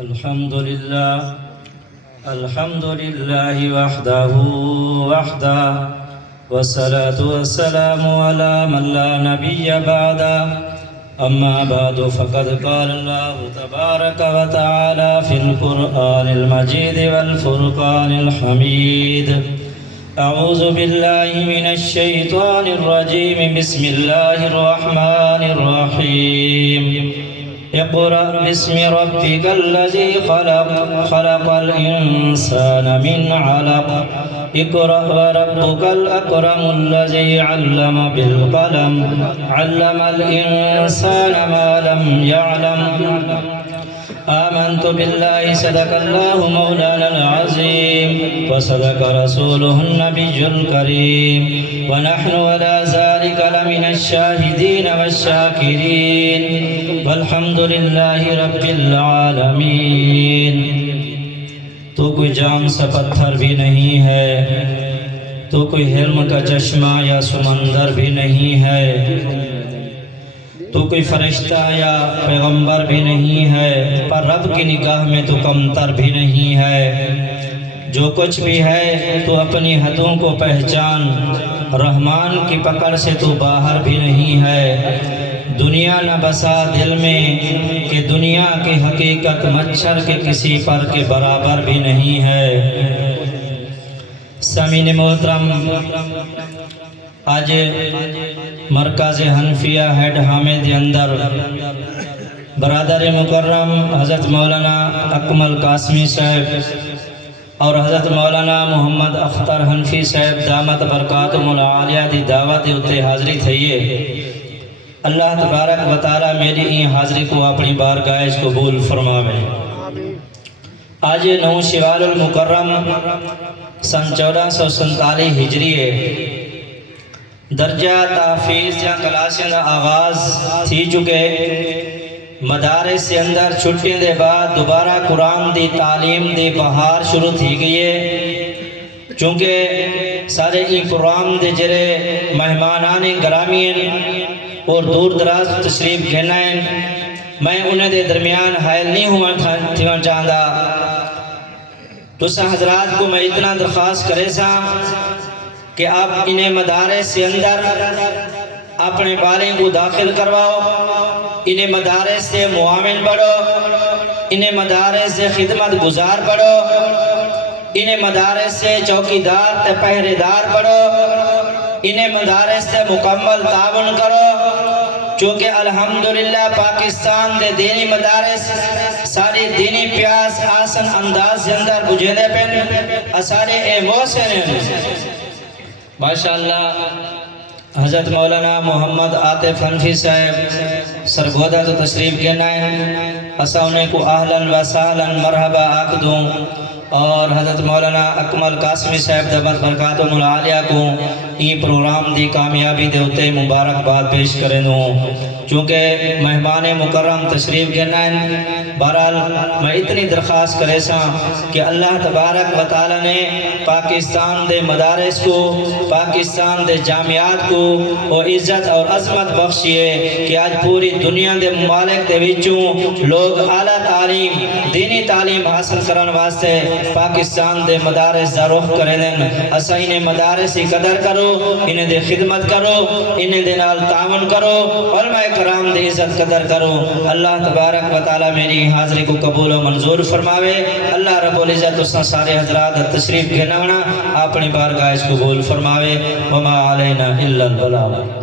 الحمد لله وحده والصلاة والسلام على من لا نبي بعده. أما بعد فقد قال الله تبارك وتعالى في القرآن المجيد والفرقان الحميد: أعوذ بالله من الشيطان الرجيم. بسم الله الرحمن الرحيم. اقرأ باسم ربك الذي خلق الإنسان من علق. اقرأ وربك الأكرم الذي علم بالقلم علم الإنسان ما لم يعلم. آمنت بالله صدق الله مولانا العظيم وصدق رسوله النبي الكريم ونحن على ذلك لمن الشاهدين والشاكرين والحمد لله رب العالمين. تو کوئی جان سا پتھر بھی نہیں ہے، تو کوئی حلم کا چشمہ یا سمندر بھی نہیں ہے، تو کوئی فرشتہ یا پیغمبر بھی نہیں ہے، پر رب کی نگاہ میں تو کمتر بھی نہیں ہے. جو کچھ بھی ہے تو اپنی حدوں کو پہچان، رحمان کی پکڑ سے تو باہر بھی نہیں ہے. دنیا نہ بسا دل میں کہ دنیا کی حقیقت مچھر کے کسی پر کے برابر بھی نہیں ہے. سامعین محترم، آج مرکز حنفیہ ہیڈ حامد اندر برادر مکرم حضرت مولانا اکمل قاسمی صاحب اور حضرت مولانا محمد اختر حنفی صاحب دامت برکاتہم العالیہ دی دعوت اتے حاضری تھئیے. اللہ تبارک و تعالی میری این حاضری کو اپنی بارگاہ قبول فرماوے. آج 9 شوال المکرم سن 1447 ہجری ہے. درجہ تحفیظ یا کلاسیں دا آغاز تھی چکے. مدارس سے اندر چھٹیں دے بعد دوبارہ قرآن دی تعلیم دی بہار شروع تھی گئی ہے. چونکہ سارے این پروگرام دے جرے مہمانان گرامی اور دور دراز تشریف گھنا ہیں، میں انہیں دے درمیان حائل نہیں ہوا چاہتا. تو حضرات کو میں اتنا درخواست کرے سا کہ آپ انہیں مدارس سے اندر اپنے بالیں کو داخل کرواؤ، انہیں مدارس سے معاون بڑھو، انہیں مدارس سے خدمت گزار بڑھو، انہیں مدارس سے چوکیدار پہرے دار بڑھو، انہیں مدارس سے مکمل تعاون کرو. چونکہ الحمدللہ پاکستان دے دینی مدارس ساری دینی پیاس آسن انداز سے اندر بجھے دے پین اسارے اے موسن ماشاءاللہ. حضرت مولانا محمد عاطف حنفی صاحب سرگودہ تو تشریف گنا ہے، اسا انہیں کو اہلاً و سہلاً مرحبا آکھ دوں. اور حضرت مولانا اکمل قاسمی صاحب دامت برکاتہم العالیہ کو یہ پروگرام دی کامیابی دے ہوتے مبارکباد پیش کریں دوں. چونکہ مہمان مکرم تشریف گنا ہے، بہرحال میں اتنی درخواست کرے سا کہ اللہ تبارک و تعالی نے پاکستان دے مدارس کو، پاکستان دے جامعات کو وہ عزت اور عظمت بخشیے کہ آج پوری دنیا دے ممالک دے وچوں لوگ اعلیٰ تعلیم، دینی تعلیم حاصل کرن واسطے پاکستان دے مدارس دا رخ کریں دیں. اسا انہیں مدارس کی قدر کرو، انہیں دے خدمت کرو، انہیں دے نال تعاون کرو، علماء کرام دے عزت قدر کرو. اللہ تبارک و تعالی میری حاضری کو قبول و منظور فرماوے. اللہ رب العزت اس نے سارے حضرات تشریف گھناونا اپنی بارگاہ قبول فرماوے. وما علینا الا البلاغ.